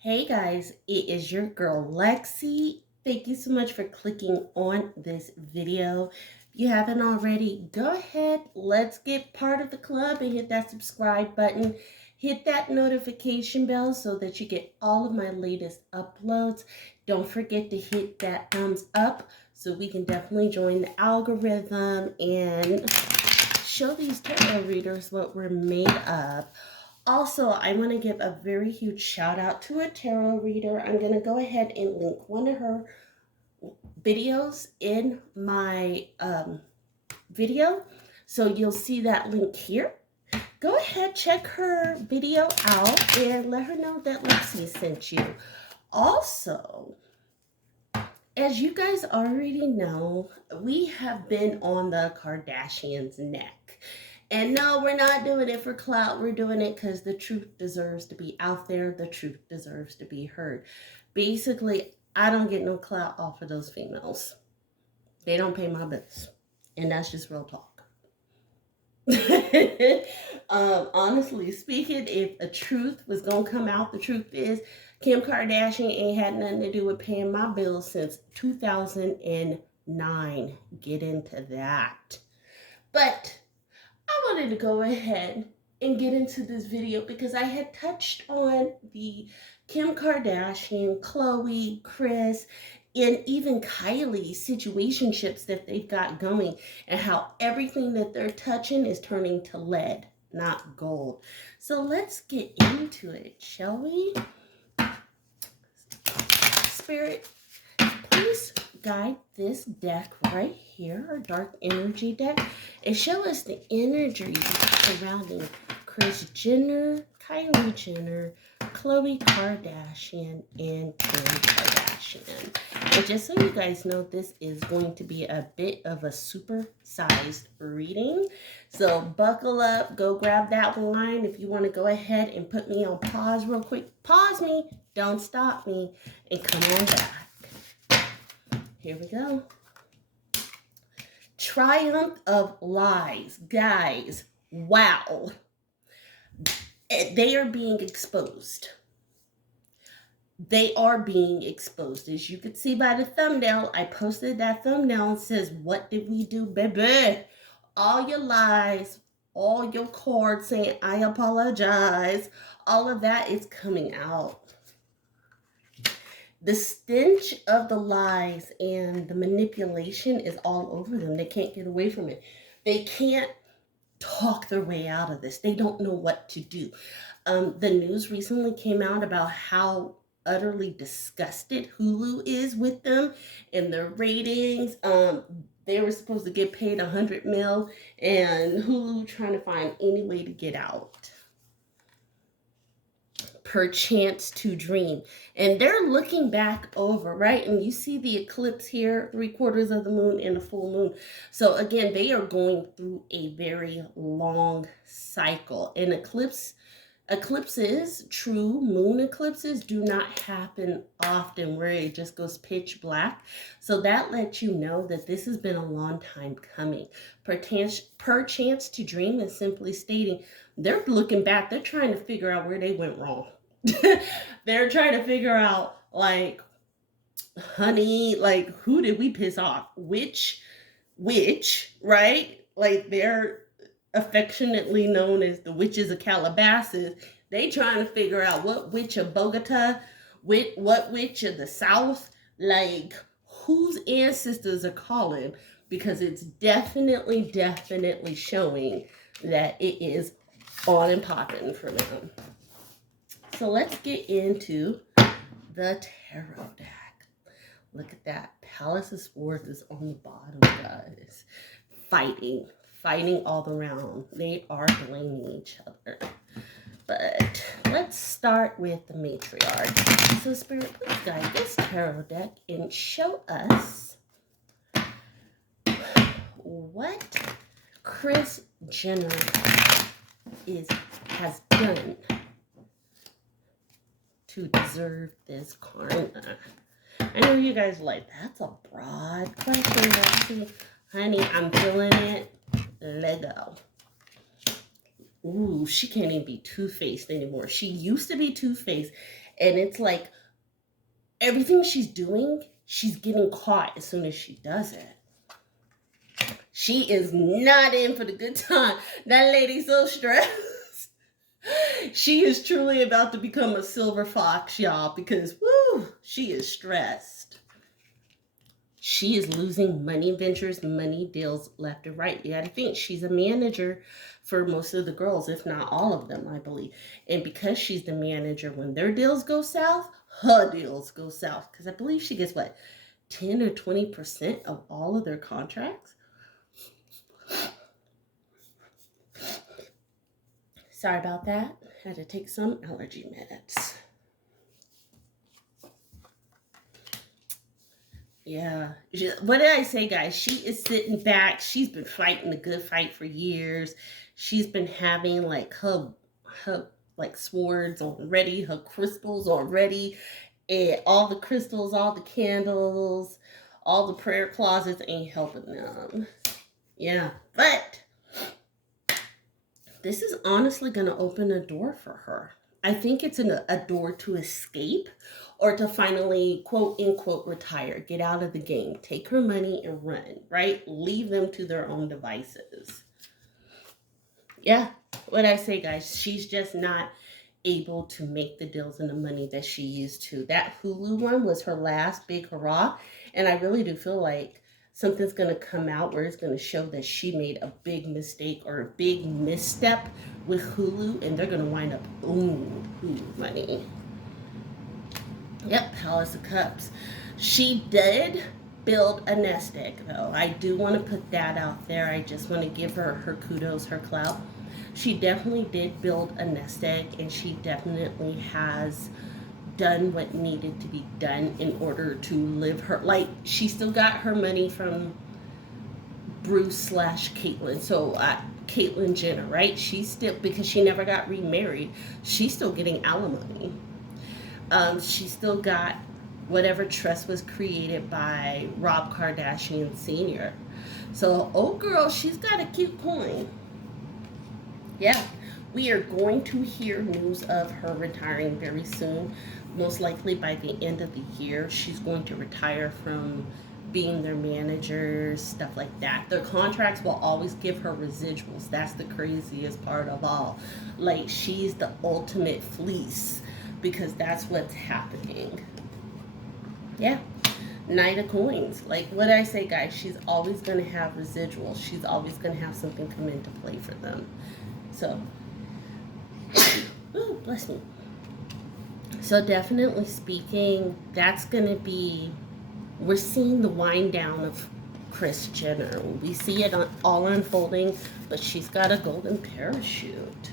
Hey guys, it is your girl Lexi. Thank you so much for clicking on this video. If you haven't already, go ahead, let's get part of the club and hit that subscribe button. Hit that notification bell so that you get all of my latest uploads. Don't forget to hit that thumbs up so we can definitely join the algorithm and show these tarot readers what we're made of. Also, I want to give a very huge shout out to a tarot reader. I'm going to go ahead and link one of her videos in my video. So you'll see that link here. Go ahead, check her video out and let her know that Lexi sent you. Also, as you guys already know, we have been on the Kardashians' neck. And no, we're not doing it for clout. We're doing it because the truth deserves to be out there. The truth deserves to be heard. Basically, I don't get no clout off of those females. They don't pay my bills. And that's just real talk. Honestly speaking, if a truth was going to come out, the truth is Kim Kardashian ain't had nothing to do with paying my bills since 2009. Get into that. But I wanted to go ahead and get into this video because I had touched on the Kim Kardashian, Khloe, Kris, and even Kylie situationships that they've got going and how everything that they're touching is turning to lead, not gold. So let's get into it, shall we? Spirit, please guide this deck right here, our dark energy deck, and show us the energy surrounding Kris Jenner, Kylie Jenner, Khloe Kardashian, and Kim Kardashian. And just so you guys know, this is going to be a bit of a super-sized reading. So buckle up, go grab that wine. If you want to go ahead and put me on pause real quick, pause me, don't stop me, and come on back. Here we go. Triumph of lies. Guys, wow. They are being exposed. They are being exposed. As you can see by the thumbnail, I posted that thumbnail and says, what did we do, baby? All your lies, all your cards saying, I apologize, all of that is coming out. The stench of the lies and the manipulation is all over them. They can't get away from it. They can't talk their way out of this. They don't know what to do. The news recently came out about how utterly disgusted Hulu is with them and their ratings. They were supposed to get paid $100 million, and Hulu trying to find any way to get out. Perchance to dream. And they're looking back over, right? And you see the eclipse here, 3/4 of the moon and a full moon. So again, they are going through a very long cycle. And eclipses, true moon eclipses, do not happen often where it just goes pitch black. So that lets you know that this has been a long time coming. Perchance to dream is simply stating they're looking back. They're trying to figure out where they went wrong. They're trying to figure out, like, honey, like, who did we piss off? Which, right? Like, they're affectionately known as the witches of Calabasas. They trying to figure out what witch of Bogota, what witch of the South, like, whose ancestors are calling, because it's definitely showing that it is on and popping for them. So let's get into the tarot deck. Look at that. Palace of Swords is on the bottom, guys. Fighting all around. They are blaming each other. But let's start with the matriarch. So Spirit, please guide this tarot deck and show us what Kris Jenner has done to deserve this karma. I know you guys like, that's a broad question, Lexi. Honey, I'm feeling it. Lego. Ooh, she can't even be two-faced anymore. She used to be two-faced, And it's like everything she's doing, she's getting caught as soon as she does it. She is not in for the good time. That lady's so stressed. She is truly about to become a silver fox, y'all, because woo, she is stressed. She is losing money ventures, money deals left and right. You gotta think, she's a manager for most of the girls, if not all of them, I believe. And because she's the manager, when their deals go south, her deals go south. Because I believe she gets, what, 10 or 20% of all of their contracts? Sorry about that. Had to take some allergy meds. Yeah. What did I say, guys? She is sitting back. She's been fighting the good fight for years. She's been having like her like swords already, her crystals already, and all the crystals, all the candles, all the prayer closets ain't helping them. Yeah. But this is honestly going to open a door for her. I think it's a door to escape or to finally, quote unquote, retire, get out of the game, take her money and run, right? Leave them to their own devices. Yeah, what I say, guys, she's just not able to make the deals and the money that she used to. That Hulu one was her last big hurrah, and I really do feel like something's going to come out where it's going to show that she made a big mistake or a big misstep with Hulu, and they're going to wind up owning Hulu money. Yep, Palace of Cups. She did build a nest egg, though. I do want to put that out there. I just want to give her kudos, her clout. She definitely did build a nest egg, and she definitely has done what needed to be done in order to live her, like, she still got her money from Bruce / Caitlyn. So Caitlyn Jenner, right? She's still, because she never got remarried, she's still getting alimony. She still got whatever trust was created by Rob Kardashian Sr. So, oh girl, she's got a cute coin. Yeah, we are going to hear news of her retiring very soon. Most likely by the end of the year, she's going to retire from being their manager, stuff like that. Their contracts will always give her residuals. That's the craziest part of all. Like, she's the ultimate fleece because that's what's happening. Yeah. Knight of Coins. Like what I say, guys, she's always going to have residuals. She's always going to have something come into play for them. So, ooh, bless me. So definitely speaking, that's going to be, we're seeing the wind down of Kris Jenner. We see it all unfolding, but she's got a golden parachute.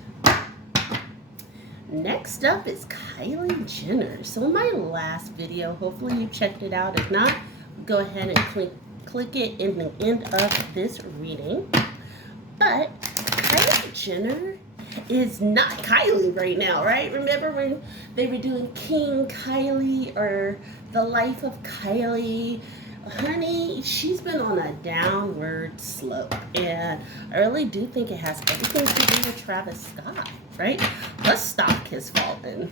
Next up is Kylie Jenner. So in my last video, hopefully you checked it out. If not, go ahead and click it in the end of this reading. But Kylie Jenner is not Kylie right now, right? Remember when they were doing King Kylie or The Life of Kylie? Honey, she's been on a downward slope, and I really do think it has everything to do with Travis Scott, right? The stock has fallen.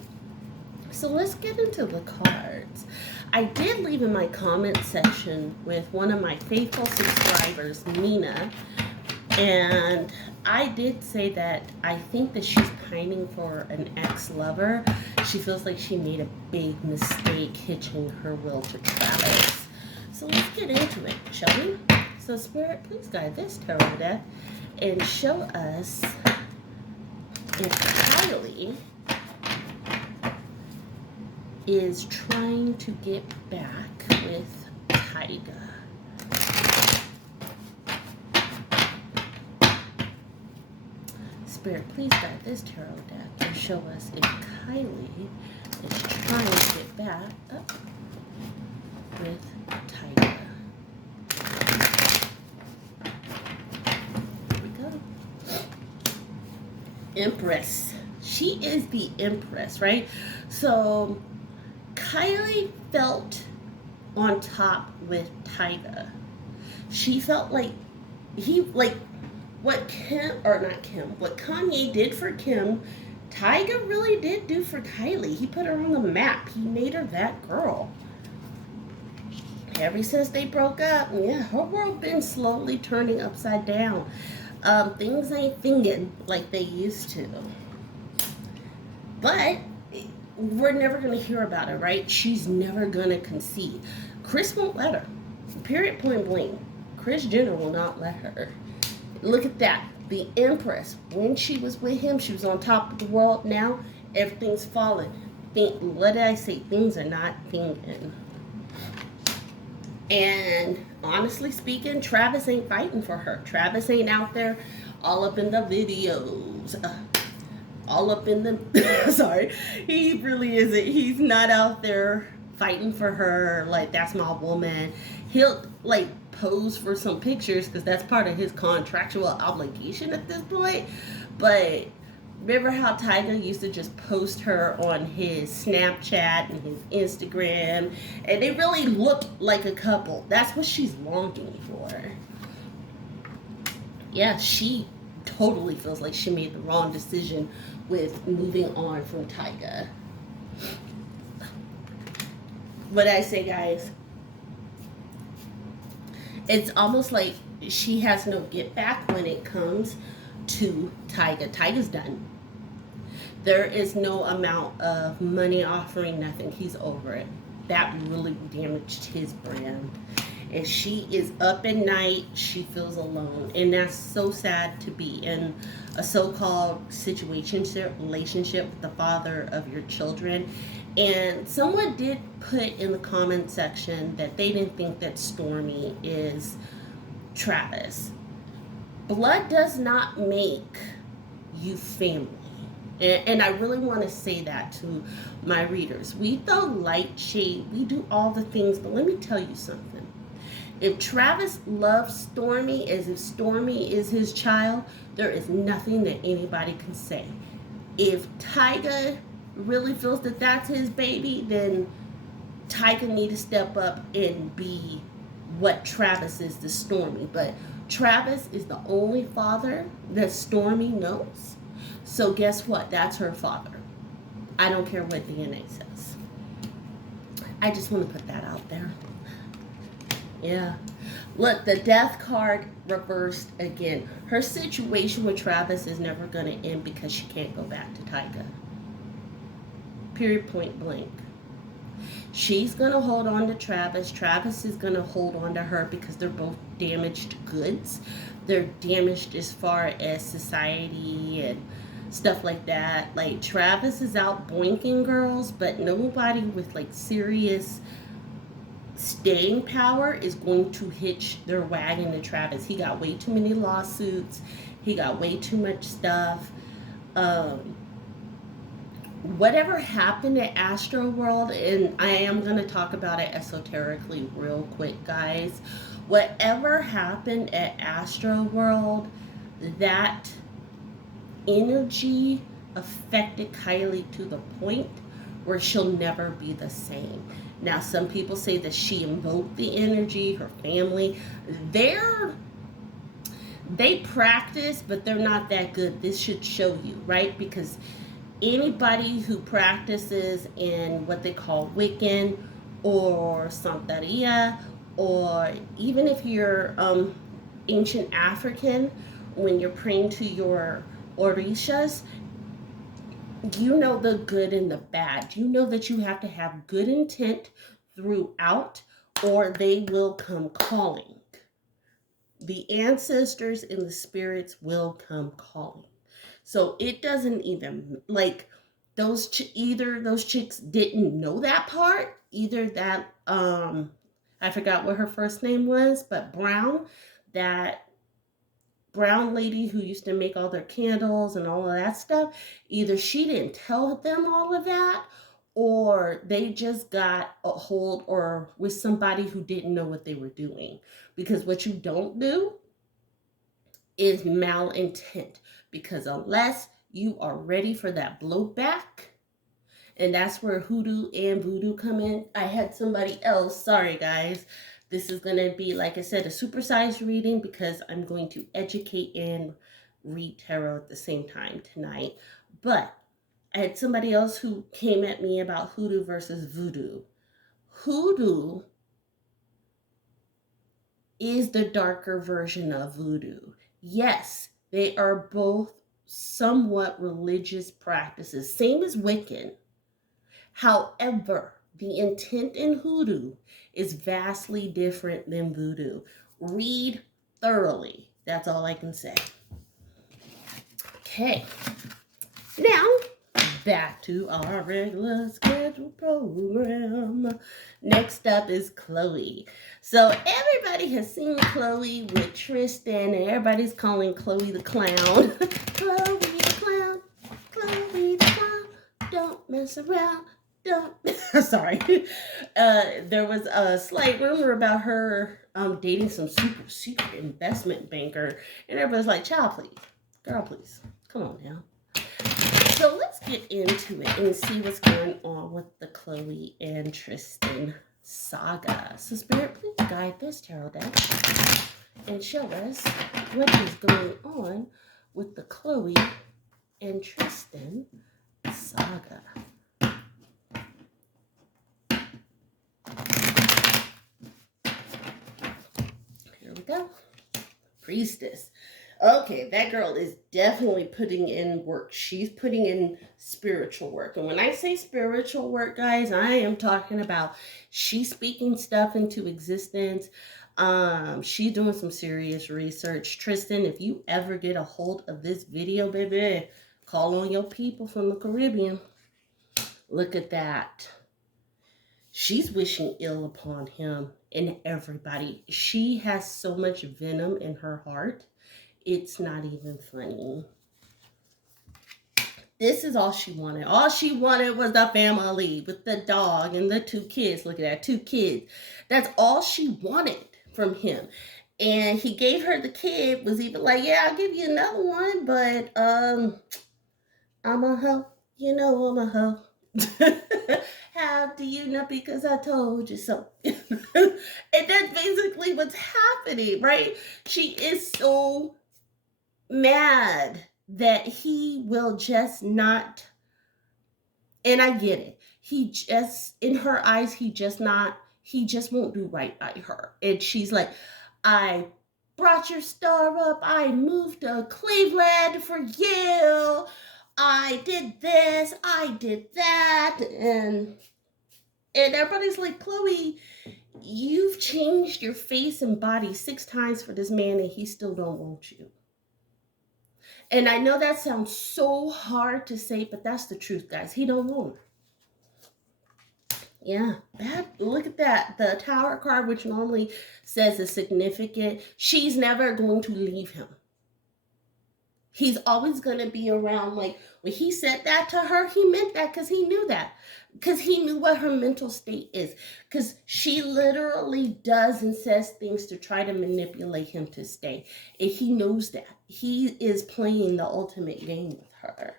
So let's get into the cards. I did leave in my comment section with one of my faithful subscribers, Nina, and I did say that I think that she's pining for an ex-lover. She feels like she made a big mistake hitching her will to Travis. So let's get into it, shall we? So Spirit, please guide this tarot deck and show us if Kylie is trying to get back with Tyga. Spirit, please guide this tarot deck and show us if Kylie is trying to get back up with Tyga. Here we go. Empress. She is the Empress, right? So Kylie felt on top with Tyga. She felt like what Kanye did for Kim, Tyga really did do for Kylie. He put her on the map. He made her that girl. Ever since they broke up, yeah, her world been slowly turning upside down. Things ain't thinking like they used to. But we're never gonna hear about it, right? She's never gonna concede. Chris won't let her. Period, point blank. Kris Jenner will not let her. Look at that. The Empress, when she was with him, she was on top of the world. Now everything's falling. What did I say? Things are not thinking. And honestly speaking, Travis ain't fighting for her. Travis ain't out there all up in the videos. All up in the sorry, he really isn't. He's not out there fighting for her like that's my woman. He'll like pose for some pictures because that's part of his contractual obligation at this point. But remember how Tyga used to just post her on his Snapchat and his Instagram, and they really looked like a couple. That's what she's longing for. Yeah, she totally feels like she made the wrong decision with moving on from Tyga. What did I say, guys? It's almost like she has no get back when it comes to Tyga. Tyga's done. There is no amount of money offering, nothing. He's over it. That really damaged his brand. And she is up at night, she feels alone. And that's so sad to be in a so-called relationship with the father of your children. And someone did put in the comment section that they didn't think that Stormy is Travis. Blood does not make you family. And I really want to say that to my readers. We throw light shade, we do all the things, but let me tell you something. If Travis loves Stormy as if Stormy is his child, there is nothing that anybody can say. If Tyga really feels that that's his baby, then Tyga need to step up and be what Travis is to Stormy. But Travis is the only father that Stormy knows. So guess what? That's her father. I don't care what DNA says. I just want to put that out there. Yeah. Look, the death card reversed again. Her situation with Travis is never going to end because she can't go back to Tyga. Period, point blank. She's going to hold on to Travis. Travis is going to hold on to her because they're both damaged goods. They're damaged as far as society and stuff like that. Like, Travis is out boinking girls, but nobody with like serious staying power is going to hitch their wagon to Travis. He got way too many lawsuits. He got way too much stuff. Whatever happened at Astro World, and I am going to talk about it esoterically real quick, guys. Whatever happened at Astro World, that energy affected Kylie to the point where she'll never be the same. Now, some people say that she invoked the energy, her family. They practice, but they're not that good. This should show you, right? Because anybody who practices in what they call Wiccan or Santeria, or even if you're ancient African, when you're praying to your orishas, you know the good and the bad. You know that you have to have good intent throughout, or they will come calling. The ancestors and the spirits will come calling. So it doesn't even, like, either those chicks didn't know that part, either that, I forgot what her first name was, but Brown, that brown lady who used to make all their candles and all of that stuff, either she didn't tell them all of that, or they just got a hold or with somebody who didn't know what they were doing. Because what you don't do is malintent. Because unless you are ready for that blowback, and that's where hoodoo and voodoo come in. I had somebody else, sorry guys, this is going to be, like I said, a supersized reading because I'm going to educate and read tarot at the same time tonight. But I had somebody else who came at me about hoodoo versus voodoo. Hoodoo is the darker version of voodoo. Yes, they are both somewhat religious practices, same as Wiccan. However, the intent in hoodoo is vastly different than voodoo. Read thoroughly. That's all I can say. Okay. Now, back to our regular scheduled program. Next up is Chloe. So everybody has seen Chloe with Tristan, and everybody's calling Chloe the clown. Chloe the clown, Chloe the clown, don't mess around, don't. Sorry. There was a slight rumor about her dating some super secret investment banker, and everybody's like, child, please. Girl, please. Come on now. So let's get into it and see what's going on with the Chloe and Tristan saga. So Spirit, please guide this tarot deck and show us what is going on with the Chloe and Tristan saga. Here we go. Priestess. Okay, that girl is definitely putting in work. She's putting in spiritual work. And when I say spiritual work, guys, I am talking about she's speaking stuff into existence. She's doing some serious research. Tristan, if you ever get a hold of this video, baby, call on your people from the Caribbean. Look at that. She's wishing ill upon him and everybody. She has so much venom in her heart. It's not even funny. This is all she wanted. All she wanted was the family with the dog and the 2 kids. Look at that, 2 kids. That's all she wanted from him. And he gave her the kid, was even like, yeah, I'll give you another one, but I'm a hoe. You know I'm a hoe. How do you know? Because I told you so. And that's basically what's happening, right? She is so mad that he will just not, and I get it. He just, in her eyes, he just won't do right by her. And she's like, I brought your star up. I moved to Cleveland for you. I did this. I did that. And everybody's like, Chloe, you've changed your face and body 6 times for this man and he still don't want you. And I know that sounds so hard to say, but that's the truth, guys. He don't want her. Yeah, look at that. The Tower card, which normally says is significant, she's never going to leave him. He's always going to be around. Like, when he said that to her, he meant that because he knew that. Because he knew what her mental state is. Because she literally does and says things to try to manipulate him to stay. And he knows that. He is playing the ultimate game with her.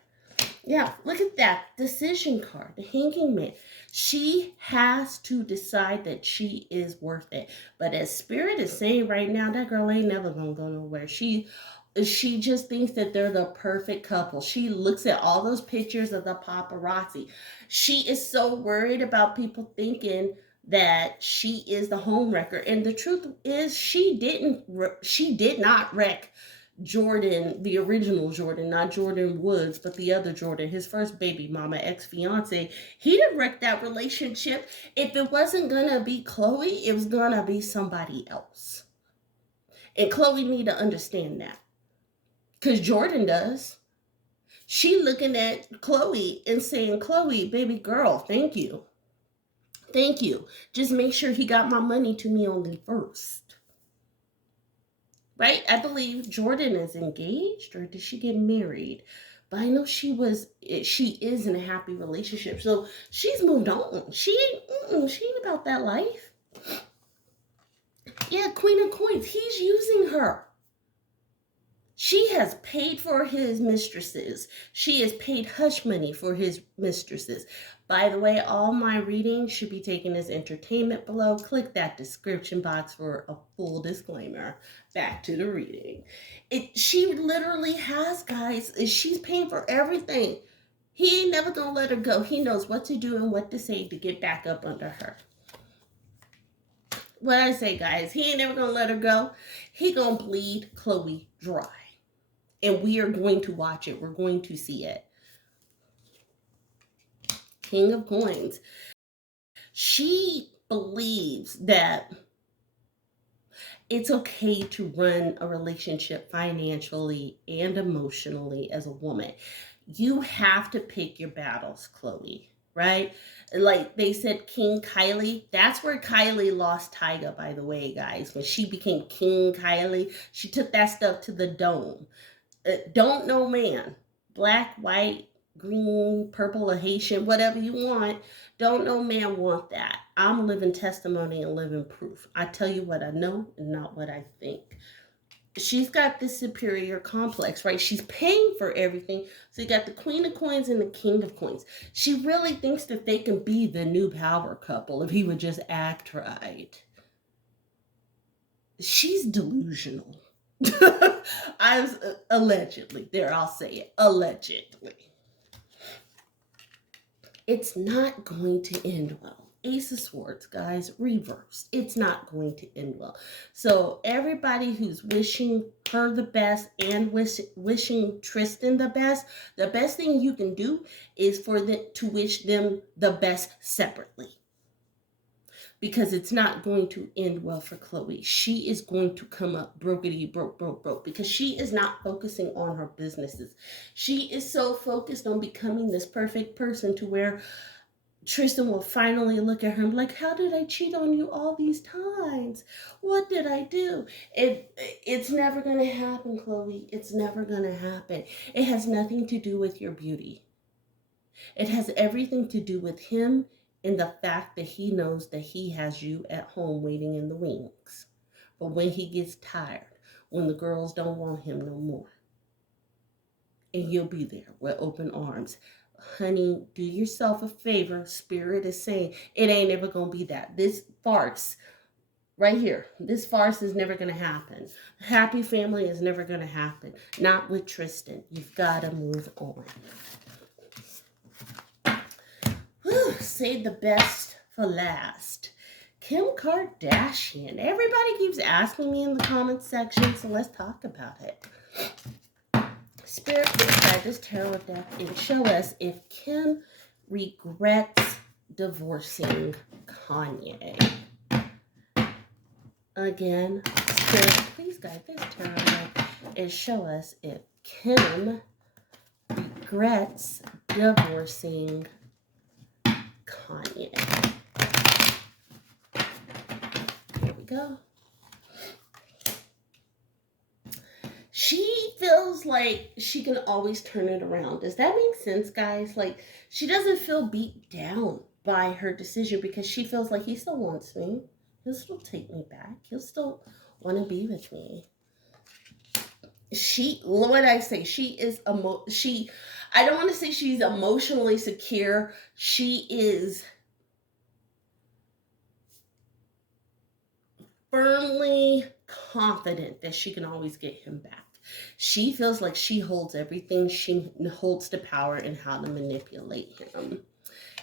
Yeah, look at that. Decision card. The Hanging Man. She has to decide that she is worth it. But as Spirit is saying right now, that girl ain't never going to go nowhere. She just thinks that they're the perfect couple. She looks at all those pictures of the paparazzi. She is so worried about people thinking that she is the homewrecker. And the truth is, she did not wreck Jordan, the original Jordan, not Jordan Woods, but the other Jordan, his first baby mama, ex-fiance. He didn't wreck that relationship. If it wasn't gonna be Chloe, it was gonna be somebody else. And Chloe need to understand that. Because Jordan does. She looking at Chloe and saying, Chloe, baby girl, thank you. Thank you. Just make sure he got my money to me only first. Right? I believe Jordan is engaged, or did she get married? But I know she is in a happy relationship. So she's moved on. She ain't about that life. Yeah, Queen of Coins. He's using her. She has paid for his mistresses. She has paid hush money for his mistresses. By the way, all my readings should be taken as entertainment below. Click that description box for a full disclaimer. Back to the reading. She literally has, guys, she's paying for everything. He ain't never gonna let her go. He knows what to do and what to say to get back up under her. What I say, guys, he ain't never gonna let her go. He gonna bleed Chloe dry. And we are going to watch it. We're going to see it. King of Coins. She believes that it's okay to run a relationship financially and emotionally as a woman. You have to pick your battles, Chloe, right? Like they said, King Kylie. That's where Kylie lost Tyga, by the way, guys. When she became King Kylie, she took that stuff to the dome. Don't know man. Black, white, green, purple, or Haitian, whatever you want. Don't know man want that. I'm living testimony and living proof. I tell you what I know and not what I think. She's got this superior complex, right? She's paying for everything. So you got the Queen of Coins and the King of Coins. She really thinks that they can be the new power couple if he would just act right. She's delusional. I was allegedly, there, I'll say it, allegedly. It's not going to end well. Ace of Swords, guys, reversed. It's not going to end well. So everybody who's wishing her the best and wishing Tristan the best thing you can do is for them to wish them the best separately. Because it's not going to end well for Chloe. She is going to come up brokety broke because she is not focusing on her businesses. She is so focused on becoming this perfect person to where Tristan will finally look at her and be like, how did I cheat on you all these times? What did I do? It's never going to happen, Chloe. It's never going to happen. It has nothing to do with your beauty. It has everything to do with him and the fact that he knows that he has you at home waiting in the wings. But when he gets tired, when the girls don't want him no more, and you'll be there with open arms. Honey, do yourself a favor. Spirit is saying it ain't ever going to be that. This farce right here, this farce is never going to happen. Happy family is never going to happen. Not with Tristan. You've got to move on. Whew, save the best for last. Kim Kardashian. Everybody keeps asking me in the comments section, so let's talk about it. Spirit, please guide this tarot deck and show us if Kim regrets divorcing Kanye. Again, Spirit, please guide this tarot deck and show us if Kim regrets divorcing Kanye. Here we go. She feels like she can always turn it around. Does that make sense, guys? Like, she doesn't feel beat down by her decision because she feels like he still wants me. He'll still take me back. He'll still want to be with me. What I say, I don't want to say she's emotionally secure. She is firmly confident that she can always get him back. She feels like she holds everything. She holds the power in how to manipulate him.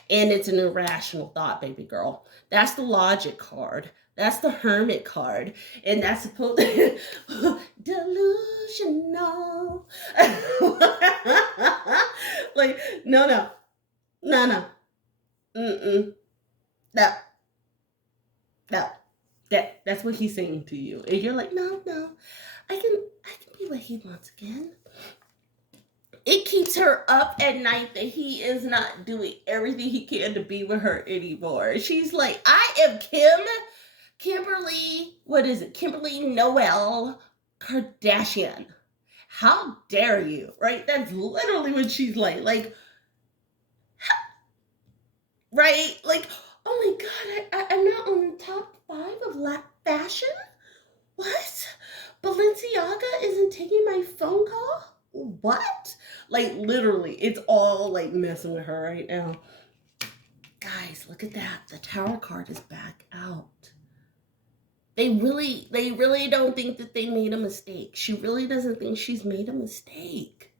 And it's an irrational thought, baby girl. That's the logic card. That's the hermit card. And that's supposed to delusional. Like, no. Mm-mm. No. That's what he's saying to you. And you're like, no, I can be what he wants again. It keeps her up at night that he is not doing everything he can to be with her anymore. She's like, I am Kimberly Noel Kardashian. How dare you, right? That's literally what she's like, right? Like, oh my God, I'm not on the top 5 of fashion? What? Balenciaga isn't taking my phone call? What? Like, literally, it's all like messing with her right now. Guys, look at that. The Tower card is back out. They really don't think that they made a mistake. She really doesn't think she's made a mistake.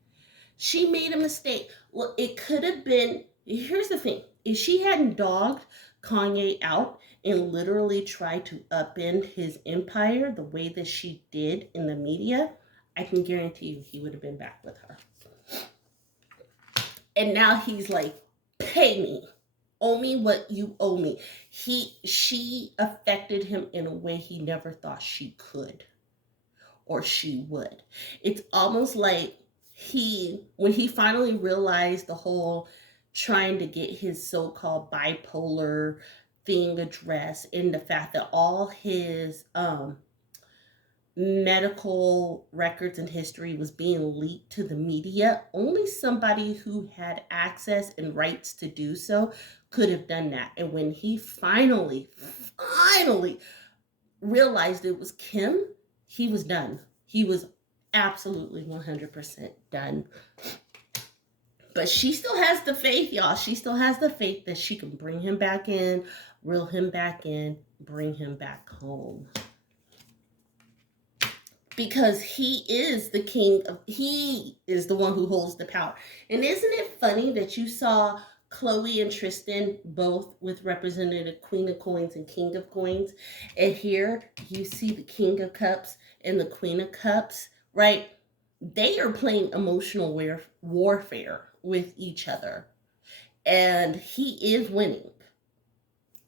She made a mistake. Well, it could have been, here's the thing. If she hadn't dogged Kanye out and literally tried to upend his empire the way that she did in the media, I can guarantee you he would have been back with her. And now he's like, pay me. Owe me what you owe me. She affected him in a way he never thought she could or she would. It's almost like when he finally realized the whole trying to get his so-called bipolar thing addressed, and the fact that all his medical records and history was being leaked to the media, only somebody who had access and rights to do so could have done that. And when he finally realized it was Kim, he was done. He was absolutely 100% done. But she still has the faith, y'all. She still has the faith that she can bring him back in, reel him back in, bring him back home. Because he is the king of, he is the one who holds the power. And isn't it funny that you saw Chloe and Tristan both with representative Queen of Coins and King of Coins, and here you see the King of Cups and the Queen of Cups, right? They are playing emotional warfare with each other, and he is winning.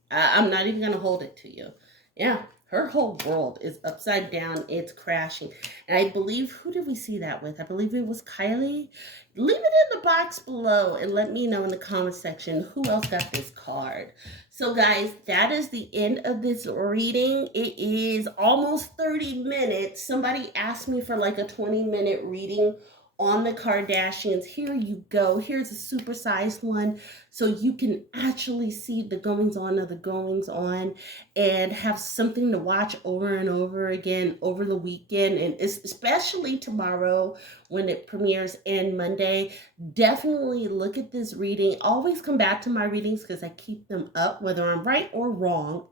I'm not even going to hold it to you. Yeah, her whole world is upside down. It's crashing. And I believe, who did we see that with? I believe it was Kylie. Leave it in the box below and let me know in the comment section who else got this card. So guys, that is the end of this reading. It is almost 30 minutes. Somebody asked me for like a 20-minute reading on the Kardashians. Here you go. Here's a supersized one so you can actually see the goings on of the goings on and have something to watch over and over again over the weekend, and especially tomorrow when it premieres and Monday. Definitely look at this reading. Always come back to my readings because I keep them up whether I'm right or wrong,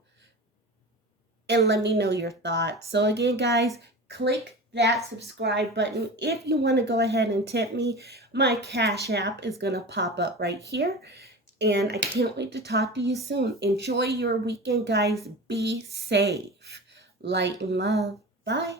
and let me know your thoughts. So again, guys, click that subscribe button. If you want to go ahead and tip me, my Cash App is going to pop up right here. And I can't wait to talk to you soon. Enjoy your weekend, guys. Be safe. Light and love. Bye.